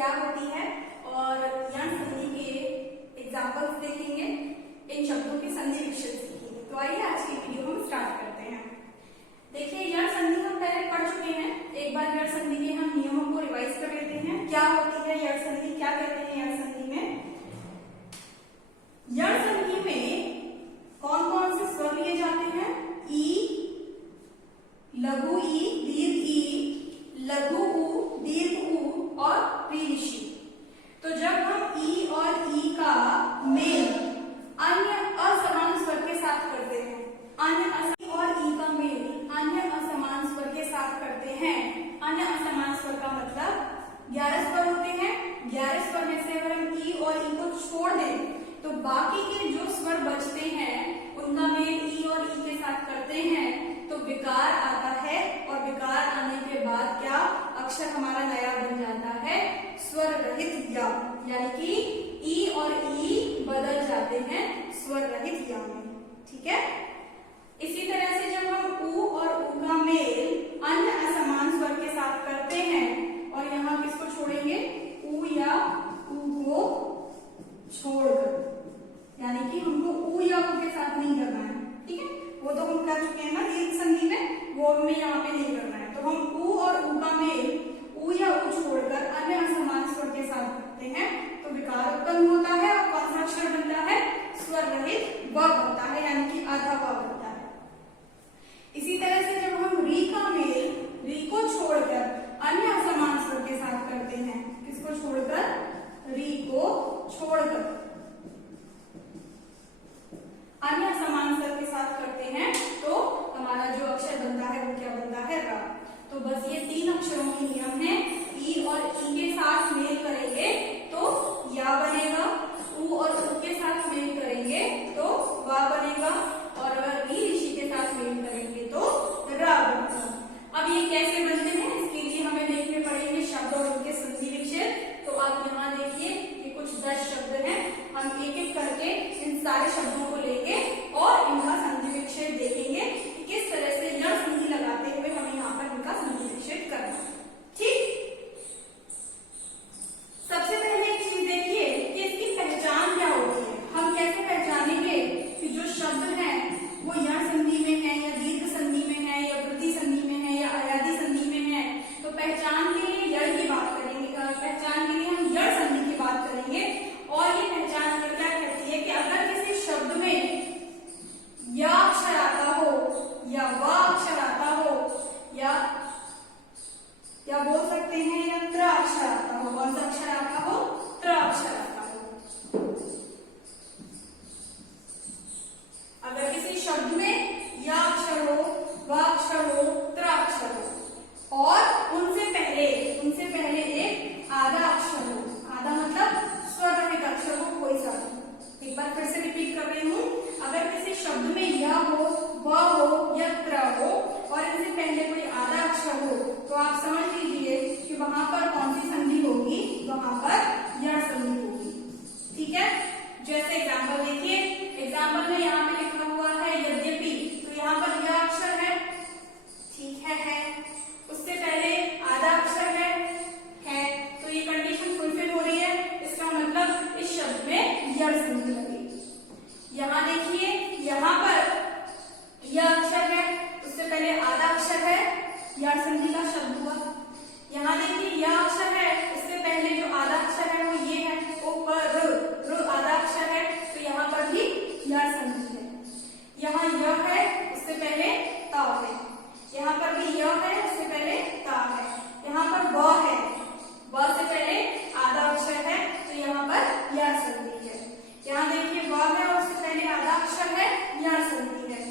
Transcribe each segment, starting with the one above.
क्या होती है और यण संधि के एग्जाम्पल्स देखेंगे, इन शब्दों की संधि विच्छेद सीखेंगे। तो आइए आज की वीडियो हम स्टार्ट करते हैं। देखिए यण संधि हम पहले पढ़ चुके हैं, एक बार यण संधि के हम नियमों को रिवाइज कर लेते हैं। क्या होती है यण संधि, क्या कहते हैं यण संधि में? यण संधि में कौन कौन से स्वर लिए जाते हैं? ई, लघु ई, दीर्घ ई, लघु ऊ, दीर्घ ऊ और ऋषि। तो जब हम ई और ई का मेल अन्य असमान स्वर के साथ करते हैं, अन्य और ई का मेल अन्य असमान स्वर के साथ करते हैं। अन्य असमान स्वर का मतलब 11 स्वर होते हैं। 11 स्वर में से अगर हम ई और ई को छोड़ दें तो बाकी के जो स्वर बचते हैं उनका मेल ई और ई के साथ करते हैं तो विकार आता है, और विकार आने के बाद क्या अक्षर हमारा नया बन जाता है? स्वर रहित या, यानी कि ई और ई बदल जाते हैं स्वर रहित या में। ठीक है। इसी तरह से जब हम ऊ और ऊ का मेल अन्य असमान स्वर के साथ करते हैं और यहाँ किसको छोड़ेंगे? ऊ या ऊ को छोड़कर, यानी कि हमको ऊ या ऊ के साथ नहीं करना है। ठीक है, वो तो हम कर चुके हैं ना दीर्घ संधि में, वो हमें यहाँ पे नहीं करना है। तो हम ऊ और ऊ का मेल ऊ या ऊ छोड़कर अन्य असमान स्वर के साथ करते हैं तो विकार उत्पन्न होता है और कौन सा अक्षर बनता है? स्वर रहित व बनता है, यानी कि आधा व बनता है। इसी तरह से जब हम री का मेल री को छोड़कर अन्य असमान स्वर के साथ करते हैं, किसको छोड़कर? री को छोड़कर अन्य असमान स्वर के साथ करते हैं तो हमारा जो अक्षर बनता है वो क्या बनता है? रा। तो बस ये 3 अक्षरों के नियम है। ई और ई के साथ मेल करेंगे तो या बनेगा, ऊ और ऊ के साथ मेल करेंगे तो वा बनेगा, और अगर री ऋषि के साथ मेल करेंगे तो रा बनेगा। अब ये कैसे बनते हैं इसके लिए हमें देखने पड़ेंगे शब्द और उनके संधि विच्छेद। तो आप यहाँ देखिए ये कुछ 10 शब्द हैं, हम एक एक करके इन सारे शब्दों को लेंगे और इनका संधि विच्छेद देखेंगे कि किस तरह से यण संधि लगाते हुए हमें यहाँ पर इनका संधि विच्छेद करना है। ठीक, सबसे पहले एक चीज देखिए कि इसकी पहचान क्या होती है। हम कैसे पहचानेंगे कि जो शब्द है वो यण संधि में है या दीर्घ संधि में है या वृद्धि संधि में है या अयादि संधि में है? तो पहचान के लिए यण की बात करेंगे, पहचान के लिए हम यण संधि की बात करेंगे। और ये पहचान क्या कहती है कि अगर किसी शब्द में या अक्षर आता हो या व अक्षर आता हो या बोल सकते हैं या त्र अक्षर आता हो, कौन सा अक्षर आता हो? त्र अक्षर आता हो। अगर किसी शब्द में या अक्षर हो, व अक्षर हो, त्र अक्षर हो और उनसे पहले एक आधा अक्षर हो, आधा मतलब स्वर रहित अक्षर हो कोई सा। एक बार फिर से रिपीट कर रही हूँ, अगर किसी शब्द में या हो, व हो या त्र हो और इनसे पहले कोई आधा अक्षर हो तो आप समझ लीजिए कि वहां पर कौन सी संधि होगी? वहां पर यण संधि होगी। ठीक है, जैसे एग्जाम्पल देखिए, एग्जाम्पल में यहाँ पे लिखा हुआ है यद्यपि, तो यहाँ पर यह अक्षर है, ठीक है, उससे पहले आधा अक्षर है, तो ये कंडीशन फुलफिल हो रही है, इसका मतलब इस शब्द में यण संधि लगेगी। यहाँ देखिए, यहाँ पर यह अक्षर है, उससे पहले आधा अक्षर है, यण संधि का शब्द हुआ। यहाँ देखिए यह अक्षर है, इससे पहले जो आधा अक्षर है वो ये है, ऊपर आधा अक्षर है, तो यहाँ पर भी यण संधि है। यहाँ यह है, उससे पहले ता है, यहाँ पर भी यह है, उससे पहले ता है, यहाँ पर व है, व से पहले आधा अक्षर है तो यहाँ पर यण संधि है। यहाँ देखिए व है और उससे पहले आधा अक्षर है, यण संधि है।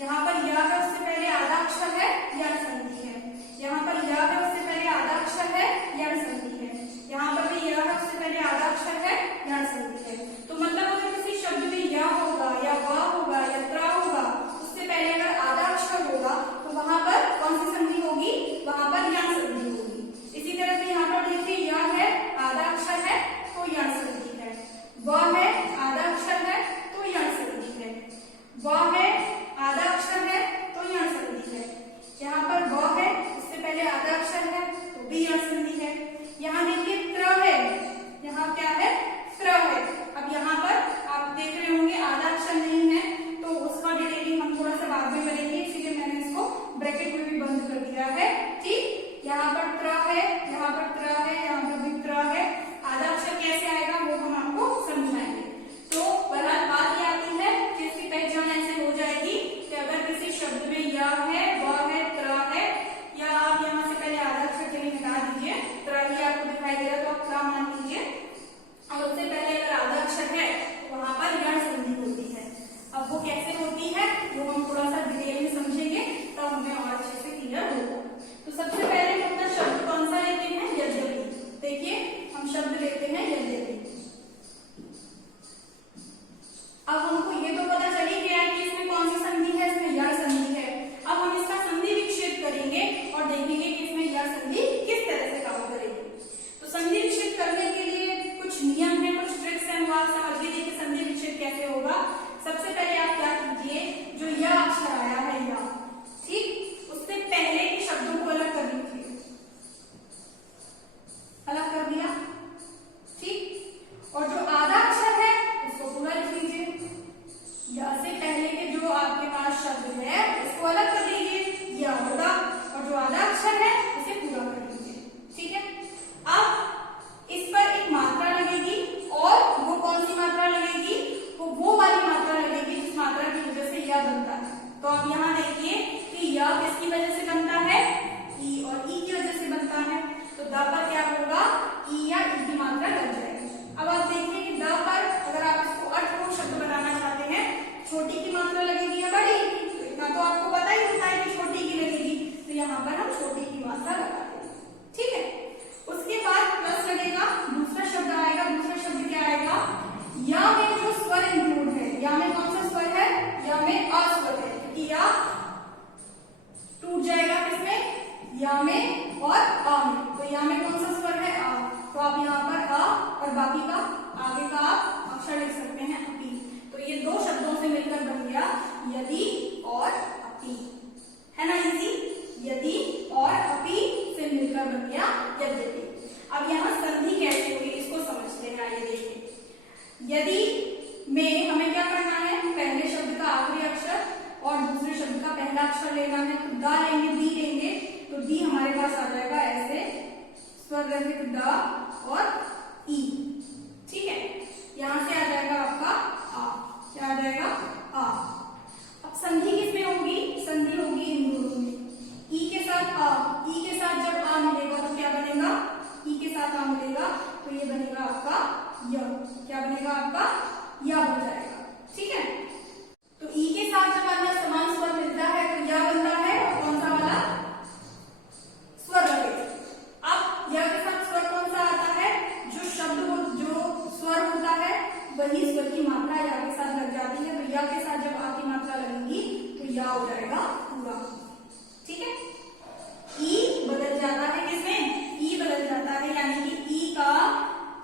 यहाँ पर यह है, उससे पहले आधा अक्षर है, यण संधि है। यहाँ पर यह है, उससे पहले आधा अक्षर है, यण संधि है। यहाँ पर भी यह है, उससे पहले आधा अक्षर है, यण संधि है। तो मतलब अगर किसी शब्द में या होगा या व होगा या त्र होगा, उससे पहले अगर आधा अक्षर होगा तो वहां पर कौन सी संधि होगी? वहां पर यण संधि होगी। इसी तरह से यहाँ पर देखिए यह है, आधा अक्षर है तो यण संधि है, व है, आधा अक्षर है तो यण संधि है, व है, आधा अक्षर है तो यण संधि है। यहाँ पर व है, उससे पहले आधा अक्षर है तो भी यण संधि है। यहाँ देखिए त्र है, यहाँ पर त्र है, यहाँ पर त्र है, यहाँ पर भी त्र है। आधा अक्षर कैसे आएगा वो हम आपको समझाएंगे। तो बहरहाल बात ये आती है कि इसकी पहचान ऐसे हो जाएगी कि अगर किसी शब्द में य है, व है, त्र है, या आप यहाँ से पहले आधा अक्षर चलिए मिटा दीजिए, त्र ही आपको दिखाई दे रहा तो आप त्र मान लीजिए, और उससे पहले अगर आधा अक्षर है तो वहां पर यण संधि होती है। अब वो कैसे होती है वो हम थोड़ा सा डिटेल में समझेंगे तो हमें और अच्छे से क्लियर होगा। तो सबसे पहले हम अपना शब्द कौन सा लेते हैं, यद्यपि। देखिए हम शब्द लेते हैं यद्यपि। अब हमको ये तो पता चल ही गया कि इसमें कौन सी संधि है, इसमें यण संधि है। अब हम इसका संधि विक्षेप करेंगे और देखेंगे कि इसमें यण संधि किस तरह से काम करेगी। तो संधि विक्षेप करने के लिए कुछ नियम है, कुछ ट्रिक्स है, वो आप समझिए। देखिए संधि विक्षेप कैसे होगा। सबसे पहले आप क्या कीजिए, जो य अक्षर आया है या, ठीक, उससे पहले के शब्दों को अलग कर लीजिए। अलग कर दिया, ठीक, और जो आधा अक्षर है उसको पूरा लिख लीजिए। या से पहले के जो आपके पास शब्द है उसको अलग कर लीजिए, या होगा, और जो आधा अक्षर है उसे पूरा कर लीजिए। ठीक है, अब इस पर एक मात्रा लगेगी, और वो कौन सी मात्रा लगेगी, वो वाली मात्रा लगेगी जिस मात्रा की वजह से यह बनता है। तो अब यहाँ देखिए कि यह किसकी वजह से बनता है, ई, और ई की वजह से बनता है। तो द पर क्या होगा, ई या ई की मात्रा लग जाएगी। अब आप देखिए कि द पर अगर आप इसको अर्थपूर्ण शब्द बनाना चाहते हैं, छोटी की मात्रा लगेगी या बड़ी, तो इतना तो आपको पता ही होता है कि छोटी की लगेगी, तो यहाँ पर हम छोटी की मात्रा लगा देंगे। ठीक है, उसके बाद प्लस लगेगा, दूसरा शब्द आएगा। दूसरा शब्द क्या आएगा, या में जो स्वर इंक्लूड है, या में कौन सा स्वर है, या में अस्वर है, क्योंकि या टूट जाएगा किसमें, या में और आ में। तो या में कौन सा स्वर है, आ, तो आप यहाँ पर आ और बाकी का आगे का आप अक्षर लिख सकते हैं अपी। तो ये दो शब्दों से मिलकर बन गया यदि और अपी, है ना इजी। यदि और अपी से मिलकर बन गया यद्यपि। अब यहाँ संधि कैसे होगी इसको समझते हैं, आइए देखिए। यदि में हमें क्या करना है, पहले शब्द का आखिरी अक्षर और दूसरे शब्द का पहला अक्षर लेना है। तो द लेंगे, दी लेंगे, तो दी हमारे पास आ जाएगा ऐसे, स्वर रहित द और ई। ठीक है, यहां से आ जाएगा आपका आ, क्या आ जाएगा, आ। अब संधि किसमें होगी, संधि होगी इन दोनों में। ई के साथ आ, ई के साथ जब आ मिलेगा तो क्या बनेगा, ई के साथ आ मिलेगा तो ये बनेगा आपका य। क्या बनेगा आपका, या बन जाएगा। ठीक है, तो ई के साथ जब अन्य समान स्वर मिलता है तो या बनता है, और कौन सा वाला, स्वर लगे। अब या के साथ स्वर कौन सा आता है, जो शब्द जो स्वर होता है वही स्वर की मात्रा या के साथ लग जाती है। तो या के साथ जब आ की मात्रा लगेगी तो या हो जाएगा पूरा। ठीक है, ई बदल जाता है किसमें, ई बदल जाता है, यानी कि ई का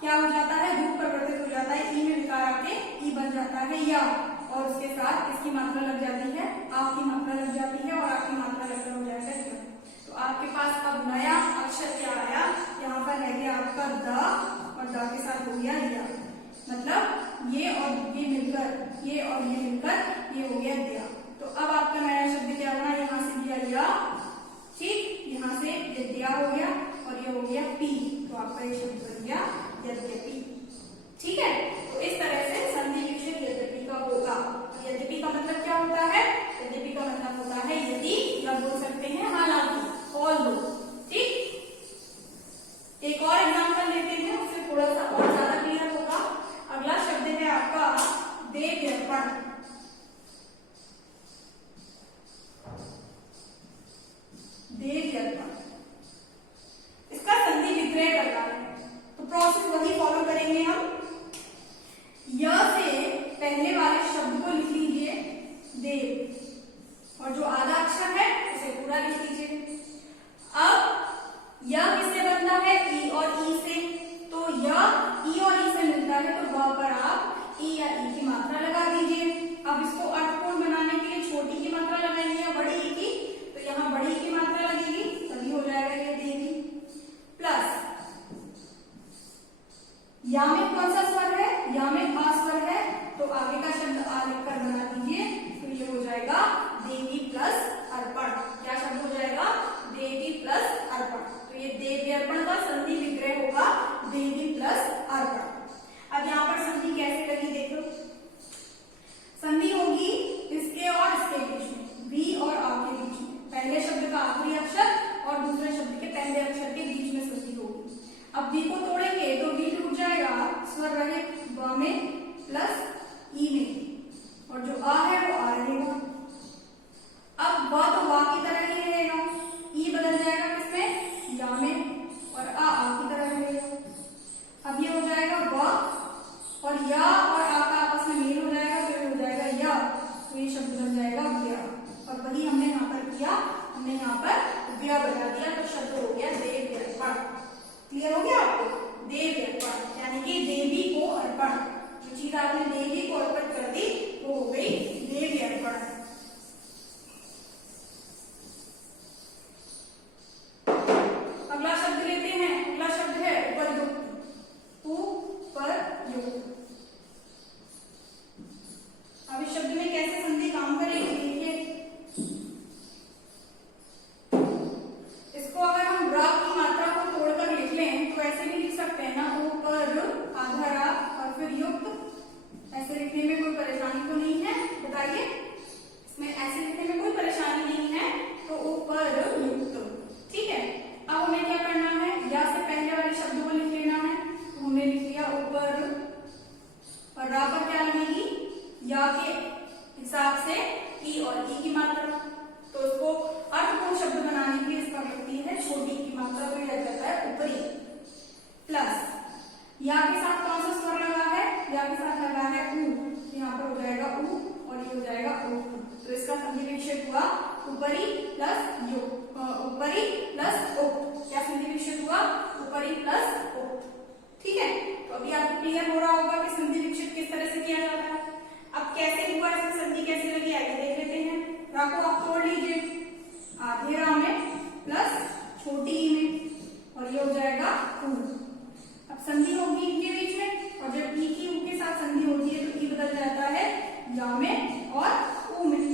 क्या हो जाता है, रूप परिवर्तित हो जाता है। ई में विकार आके ई बन जाता है या, और उसके साथ इसकी मात्रा लग जाती है, आप की मात्रा लग जाती है, और आपकी मात्रा लगकर हो जाएगा या। तो आपके पास अब नया अक्षर क्या आया, यहाँ पर रह गया आपका द, और द के साथ हो गया या। मतलब ये और ये मिलकर, ये और ये मिलकर ये हो गया दिया। तो अब आपका नया शब्द क्या बना, यहाँ से दिया या, ठीक, यहाँ से ये दिया हो गया और ये हो गया पी। तो आपका ये शब्द बन गया यद्यपि। ठीक है, तो इस तरह से संधि विक्षेप यद्यपि का होगा। यद्यपि का मतलब क्या होता है, यद्यपि का मतलब होता है यदि, या बोल सकते हैं हालांकि, ऑल्दो। ठीक, एक और एग्जांपल लेते हैं, उससे थोड़ा सा और ज्यादा क्लियर होगा। अगला शब्द है आपका देव्यर्पण। देव्यर्पण, इसका संधि विग्रह करना है, तो प्रोसेस वही फॉलो करेंगे हम। य से पहले वाले शब्द को लिख लीजिए देव, और जो आधा अक्षर है उसे पूरा लिख लीजिए। अब यह किससे बनता है, ई और ई से। तो यह ई और ई से मिलता है, तो वह पर आप ई या ई की मात्रा लगा दीजिए। अब इसको अर्थपूर्ण बनाने के लिए छोटी की मात्रा लगाएंगे या बड़ी ई की, तो यहाँ बड़ी की मात्रा लगेगी, तभी हो जाएगा ये देवी। प्लस या में कौन सा स्वर है, या में आ स्वर है, तो आगे का शब्द आ लिखकर बना दीजिए, तो ये हो जाएगा देवी प्लस अर्पण। क्या शब्द हो जाएगा, देवी प्लस अर्पण। वा में प्लस ई में, और जो आ है वो आ रहेगा। अब वा तो वा की तरह ही रहेगा, ई बदल जाएगा किसमें, या में, और आ की तरह रहेगा। अब ये हो जाएगा वा और या और आ का आपस में मेल हो जाएगा, तो ये हो जाएगा या, तो ये शब्द बन जाएगा व्या। और वही हमने यहाँ पर किया, हमने यहाँ पर व्या बना दिया, तो शब्द हो गया देव्यर्पण। क्लियर हो गया आपको, देव्यर्पण यानी कि देवी को अर्पण, जो चीज आपने देवी को अर्पण कर दी वो हो गई देव्यर्पण। अगला शब्द लेते हैं, अगला शब्द है उपरयुक्त। उपरयुक्त। अब इस शब्द में कैसे संधि काम करेगी देखिए, इसको अगर हम रा की मात्रा को तोड़कर लिख लें तो ऐसे भी लिख सकते हैं ना, ऊपर आधा रा और फिर युक्त। ऐसे लिखने में कोई परेशानी तो नहीं है, बताइए, इसमें ऐसे लिखने में कोई परेशानी नहीं है, तो ऊपर युक्त। ठीक है, अब हमें क्या करना है, या से पहले वाले शब्द को लिख लेना है, तो हमने लिख लिया ऊपर, और रा पर क्या लगेगी, या के हिसाब से ई और ई की मात्रा, तो उसको अर्थपूर्ण शब्द बनाने के लिए इस पर लगती है छोटी की मात्रा, तो लग जाता है ऊपरी। प्लस या के साथ कौन सा स्वर लगा है, या के साथ लगा है ऊ, यहाँ पर हो जाएगा ऊ और ये हो जाएगा ऊ, तो इसका संधि विच्छेद हुआ ऊपरी प्लस यो, ऊपरी प्लस उक्त। क्या संधि विच्छेद हुआ, ऊपरी प्लस उक्त। ठीक है, तो अभी आपको क्लियर हो रहा होगा कि संधि विच्छेद किस तरह से किया जाता है। अब कैसे हुआ, इसमें संधि कैसे लगी आगे देख लेते हैं। रा को आप तोड़ लीजिए, आधे रा में प्लस छोटी ई में, और ये हो जाएगा ऊ। अब संधि होगी इनके बीच में, और जब ई की ऊ के साथ संधि होती है तो ई बदल जाता है या में और ऊ में।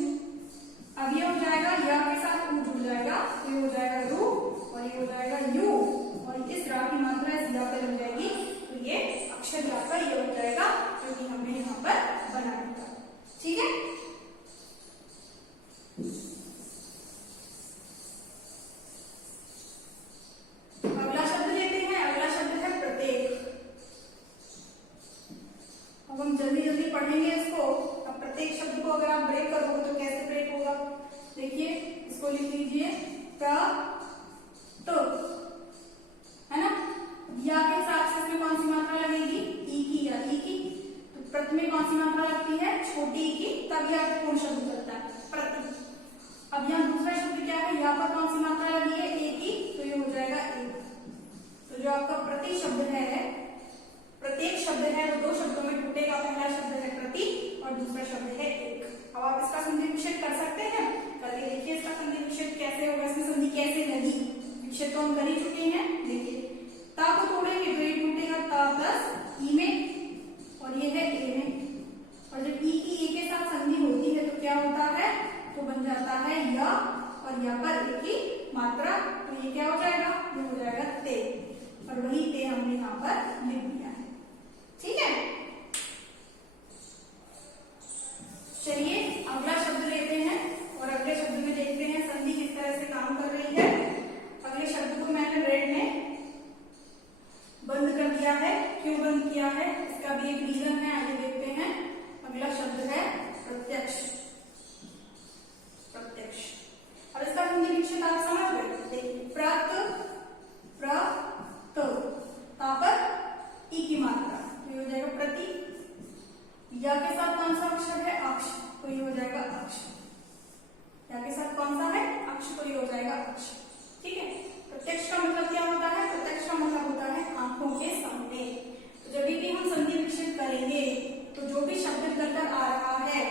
अब ये हो जाएगा या के साथ ऊ जुड़ जाएगा, तो ये हो जाएगा रू और ये हो जाएगा यू, और इस रा की मात्रा इस या पे लग जाएगी, तो ये अक्षर या का ये हो जाएगा, जो कि हमने यहाँ पर बना दिया। ठीक है, अगला शब्द लेते हैं, अगला शब्द है प्रत्येक। अब हम जल्दी जल्दी पढ़ेंगे इसको। अब प्रत्येक शब्द को अगर आप ब्रेक करोगे तो कैसे ब्रेक होगा, देखिए, इसको लिख लीजिए प्र तो, है ना, या के हिसाब से इसमें कौन सी मात्रा लगेगी, ई की या ई की, तो प्रत में कौन सी मात्रा लगती है, छोटी ई की, तब यह पूर्ण शब्द बनता है प्रति। अब यहाँ दूसरा शब्द क्या है, यहाँ पर कौन सी मात्रा लगी है, ए की, तो ये हो जाएगा एक। तो जो आपका प्रति शब्द है, प्रत्येक शब्द है, वो दो शब्दों में टूटेगा। पहला शब्द है प्रति और दूसरा शब्द है एक। अब आप इसका संधि विच्छेद कर सकते हैं, करके देखिए इसका संधि विच्छेद कैसे होगा, इसमें संधि कैसे लगी। विच्छेद तो हम कर ही चुके हैं, देखिए, ता को तोड़ेंगे तो ये टूटेगा ता प्लस ई में, और ये है ए में, और जब ई की ए के साथ संधि होती है तो क्या होता है, तो बन जाता है या, और या पर ए की मात्रा, तो ये क्या हो जाएगा, ये हो जाएगा ते, और वही ते हमने यहाँ पर लिख दिया है। ठीक है, चलिए अगला शब्द लेते हैं, और अगले शब्द में देखते हैं संधि किस तरह से काम कर रही है। अगले शब्द को मैंने रेड में बंद कर दिया है, क्यों बंद किया है, इसका भी एक रीजन है, आगे देखते हैं। अगला शब्द है प्रत्यक्ष। प्रत्यक्ष, अब इसका संधि विच्छेद आप समझ गए, देखिए, प्रत पर ई की मात्रा, तो ये हो जाएगा प्रति। या के साथ कौन सा अक्षर है, अक्ष, तो ये हो जाएगा अक्ष। या के साथ कौन सा है, अक्ष, तो ये हो जाएगा अक्ष। ठीक है, प्रत्यक्ष का मतलब क्या होता है, प्रत्यक्ष का मतलब होता है आंखों के सामने। तो जब भी हम संधि विच्छेद करेंगे तो जो भी शब्द निकलकर आ रहा है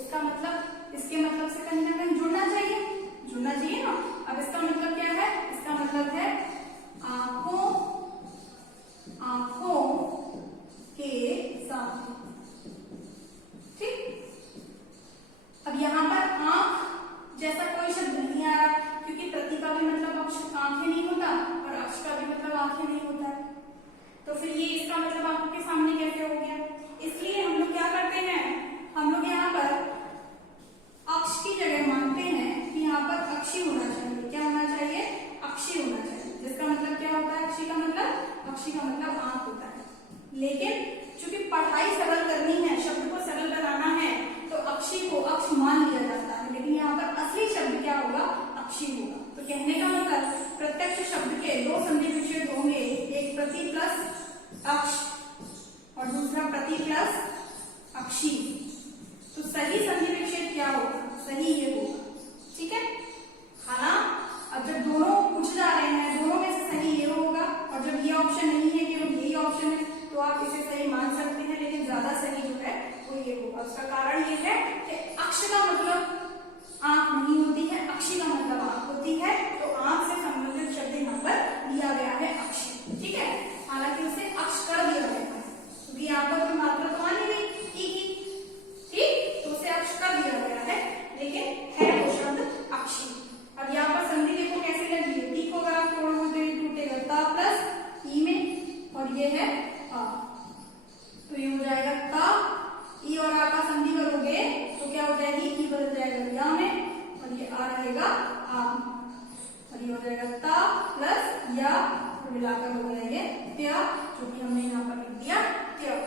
उसका मतलब इसके मतलब से कहीं ना कहीं जुड़ना चाहिए ना। अब इसका मतलब क्या है, इसका मतलब है आंखों के सामने। ठीक, अब यहाँ पर आंख जैसा कोई शब्द नहीं आ रहा, क्योंकि प्रति का भी मतलब आंखें नहीं होता और अक्ष का भी मतलब आंखें नहीं होता है, तो फिर ये इसका मतलब आंखों के सामने कैसे हो गया। इसलिए हम लोग क्या करते हैं, हम लोग यहाँ पर अक्ष की जगह मानते हैं कि यहाँ पर अक्षी होना चाहिए। क्या होना चाहिए, अक्षी होना चाहिए, जिसका मतलब क्या होता है, अक्षी का मतलब आंख होता है। लेकिन चूंकि पढ़ाई सरल करनी है, शब्द को सरल बनाना है, तो अक्षी को अक्ष मान लिया जाता है, लेकिन यहाँ पर असली शब्द क्या होगा, अक्षी होगा। तो कहने का मतलब प्रत्यक्ष शब्द के दो संधि विच्छेद होंगे, एक प्रति प्लस अक्ष और दूसरा प्रति प्लस अक्षी। तो सही संधि विच्छेद क्या होगा, सही ये होगा, ठीक है। हाँ, अब जब दोनों पूछ जा रहे हैं, दोनों में से सही ये होगा, और जब ये ऑप्शन नहीं है, केवल यही ऑप्शन है, तो आप इसे सही मान सकते हैं, लेकिन ज्यादा सही जो है वो ये होगा। उसका कारण ये है कि अक्ष का मतलब आंख नहीं होती है, अक्षी का मतलब आंख होती है, तो आंख से संबंधित शब्द यहाँ पर लिया गया है अक्षी, ठीक है। हालांकि उसे अक्ष कर दिया गया है, क्योंकि यहाँ पर कोई मात्रा तो आ नहीं रही ई की, ठीक, तो उसे अक्ष कर दिया गया है, लेकिन है वो शब्द अक्षी। अब यहाँ पर संधि देखो कैसे लगी है, टी को अगर आप तोड़ोगे तो ये टूटेगा ता प्लस ई में, और ये है आ, तो ये हो जाएगा ता, ई और आ का संधि करोगे तो क्या हो जाएगी, ई बदल जाएगा या में, और ये आ रहेगा आ, और ये हो जाएगा ता प्लस या, तो मिलाकर हो जाएंगे त्या, जो कि हमने यहाँ पर लिख दिया त्या।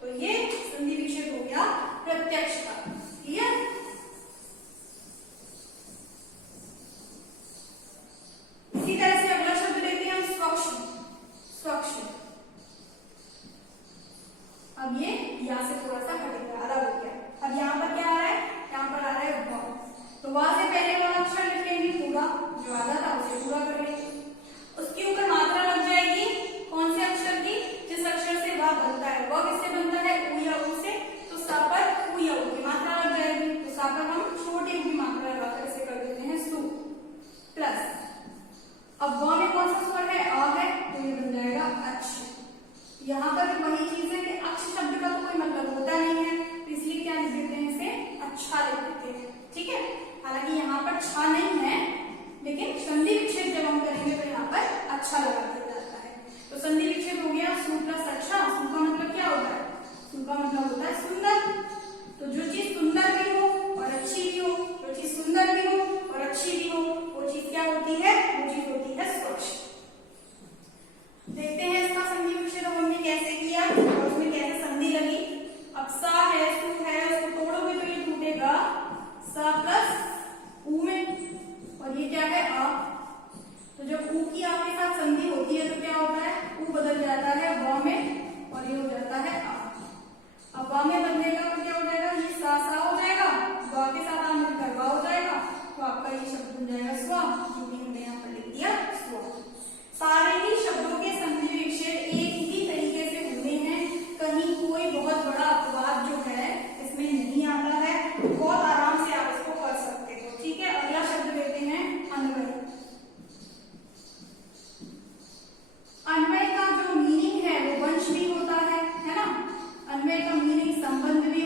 तो ये संधि विच्छेद हो गया प्रत्यक्ष का, क्लियर। इसी तरह से अगला शब्द लेते हैं हम स्वच्छ, स्वच्छ। अब ये यहाँ से थोड़ा सा हटेगा, अलग हो गया। अब यहाँ पर क्या आ रहा है, यहाँ पर आ रहा है व, तो वहां से पहले वाला अक्षर लिख लेंगे पूरा, जो आधा था उसे पूरा कर लेंगे, उसके ऊपर मात्रा लग जाएगी कौन से अक्षर की, जिस अक्षर से वह बनता है। वह किससे बनता है, उ या उ से, तो सा पर उ या उ की मात्रा लग जाएगी, तो सा पर हम छोटी उ की मात्रा लगाकर इसे कर देते हैं सु प्लस। अब व में कौन सा स्वर है, अ है, तो ये बन जाएगा अच्छ। यहाँ पर भी वही चीज है कि अक्ष शब्द का तो कोई मतलब होता नहीं है, तो इसलिए क्या लिख देते हैं, इसे अच्छा लिख देते हैं, ठीक है। हालांकि यहाँ पर छा नहीं है, लेकिन संधि विच्छेद जब हम करेंगे तो यहाँ पर अच्छा लगा दिया जाता है। तो संधि विच्छेद हो गया सु प्लस अच्छा। सु का मतलब क्या होता है, सु का मतलब होता है सुंदर। तो जो चीज सुंदर भी हो और अच्छी भी हो, जो चीज सुंदर भी हो और अच्छी भी हो, वो चीज क्या होती है, वो चीज होती है स्वच्छ। देखते हैं इसका संधि विच्छेद हमने कैसे किया और उसमें कैसे संधि लगी। अब सा है, सु है, उसको तोड़ोगे तो ये टूटेगा सा प्लस उ में, और ये क्या है आ। तो जब उ की आ के साथ संधि होती है तो क्या होता है, उ बदल जाता है व में, और ये हो जाता है आ। अब व में बदलेगा तो क्या हो जाएगा, ये सा हो जाएगा, व के साथ आ मिलकर वा हो जाएगा, तो आपका ये शब्द बन जाएगा स्वा, जो कि हमने यहाँ पर लिख दिया स्वा। सारे ही शब्दों के संधि विच्छेद एक ही तरीके से होते हैं, कहीं कोई बहुत बड़ा अपवाद जो है इसमें नहीं आता है, बहुत आराम से आप इसको कर सकते हो, ठीक है। अगला शब्द लेते हैं अन्वय। अन्वय का जो मीनिंग है वो वंश भी होता है ना, अन्वय का मीनिंग संबंध भी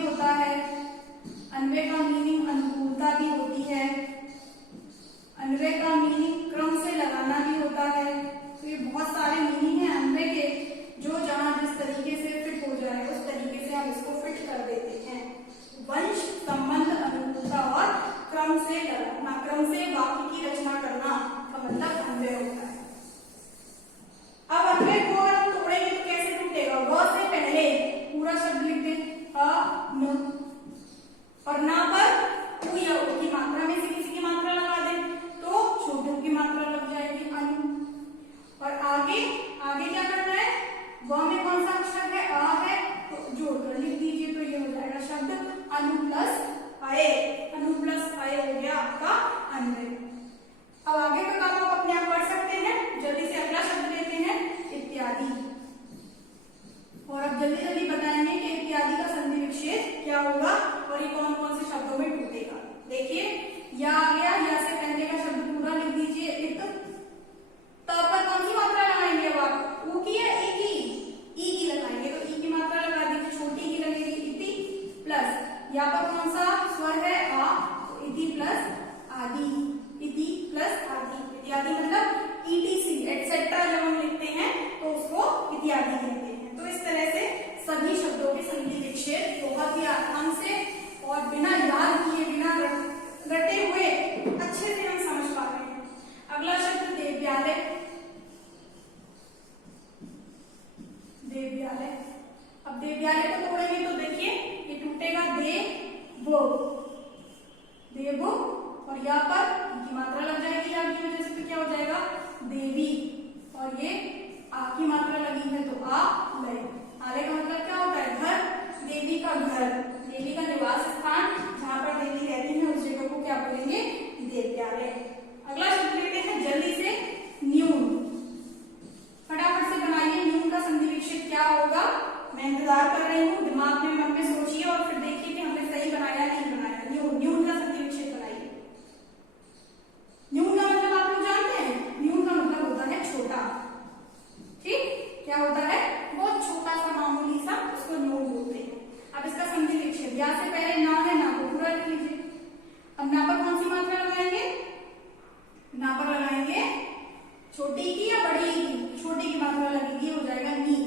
बड़ी की, छोटी की मात्रा लगेगी, हो जाएगा नी।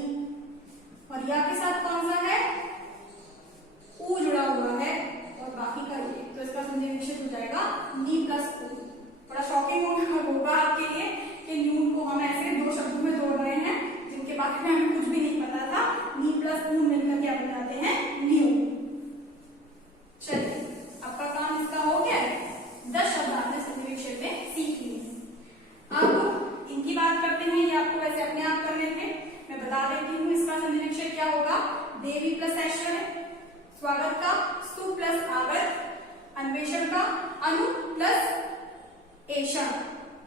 और या के साथ कौन सा है, ऊ जुड़ा हुआ है और बाकी का ये, तो इसका संधि विच्छेद हो जाएगा नी प्लस ऊ। बड़ा शॉकिंग होगा आपके लिए कि न्यून को हम ऐसे दो शब्दों में जोड़ रहे हैं जिनके बारे में हमें कुछ भी नहीं पता था। नी प्लस ऊ मिलकर क्या बनाते हैं, न्यू। चलिए आपका काम इसका हो गया, 10 शब्द आपने संधि विच्छेद में सीख लिए। अब इनकी बात करते हैं, ये आपको वैसे अपने आप करने थे, मैं बता देती हूँ इसका संधि विच्छेद क्या होगा। देवी प्लस ऐश्वर्य, स्वागत का सु प्लस आगत, अन्वेषण का अनु प्लस ऐषण,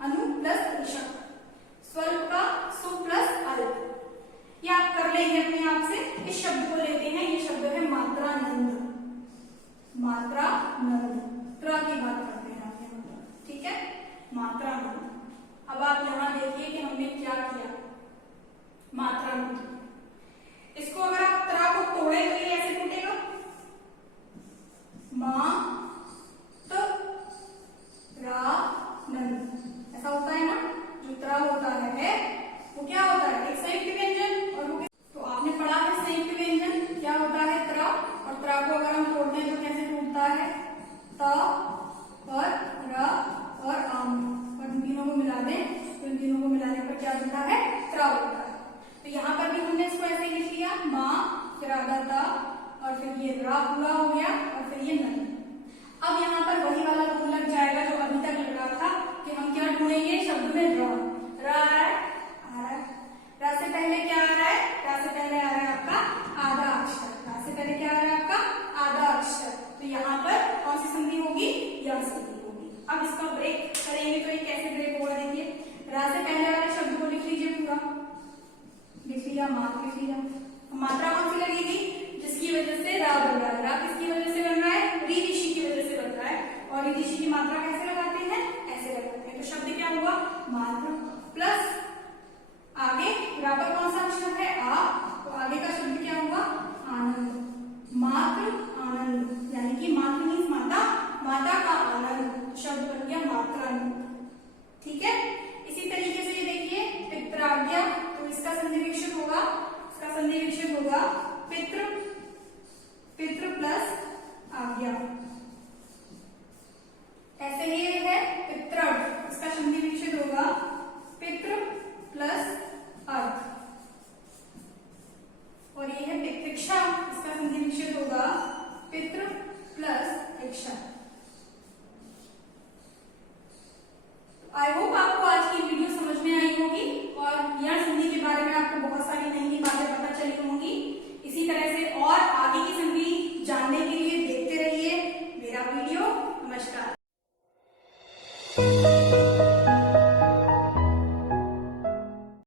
अनु प्लस ऐषण, स्वल्प का सु प्लस अल्प। ये आप कर लेंगे अपने आप से। इस शब्द को लेते हैं, ये शब्द है मात्रानंद, मात्रानंद, त्रा की बात करते हैं आप यहाँ, ठीक है, मात्रानंद। अब आप यहाँ देखिए कि हमने क्या किया, मात्रानंद। इसको अगर आप त्रा को तोड़े तो ये ऐसे टूटेगा, मा त रा नंद, ऐसा होता है ना। जो त्रा होता है वो क्या होता है, एक संयुक्त व्यंजन। और वो तो आपने पढ़ा है संयुक्त व्यंजन क्या होता है, त्रा। और त्रा को अगर हम तोड़ते हैं तो कैसे टूटता है, त पर र और आम, और इन तीनों को मिला दें तो इन तीनों को मिलाने पर क्या बनता है, त्रा होता है। तो यहाँ पर भी हमने इसको ऐसे लिख लिया, माँ फिर आधा ता और फिर ये रा पूरा हो गया और फिर ये नंद। अब यहाँ पर वही वाला रूल लग जाएगा जो अभी तक लग रहा था कि हम क्या ढूंढेंगे, शब्द में रा आ रहा है, रा से पहले क्या आ रहा है, रा से पहले आ रहा है आपका आधा अक्षर, रा से पहले क्या आ रहा है आपका आधा अक्षर। तो यहाँ पर कौन सी संधि होगी, यह संधि होगी। अब इसका ब्रेक करेंगे तो ये कैसे ब्रेक होगा, देखिए रा से पहले वाले शब्द को लिख लीजिए पूरा, लिख लिया, मात्र लिख लिया। मात्रा कौन सी लगेगी, जिसकी वजह से रा बन रहा है, रा किसकी वजह से बन रहा है, री ऋषि की वजह से बन रहा है। और री ऋषि की मात्रा कैसे लगाते हैं, ऐसे लगाते हैं। तो शब्द क्या हुआ, मात्र प्लस आगे रा पर कौन सा अक्षर है, आ, तो आगे का शब्द क्या हुआ, आनंद, मात्र आनंद, यानी कि मात्र मीन्स माता, माता का आनंद, शब्द बन गया मात्रानंद, ठीक है। इसी तरीके से ये देखिए पित्राज्ञा, तो इसका संधि विच्छेद होगा, इसका संधि विच्छेद होगा पितृ, पितृ प्लस आज्ञा, ऐसे ही है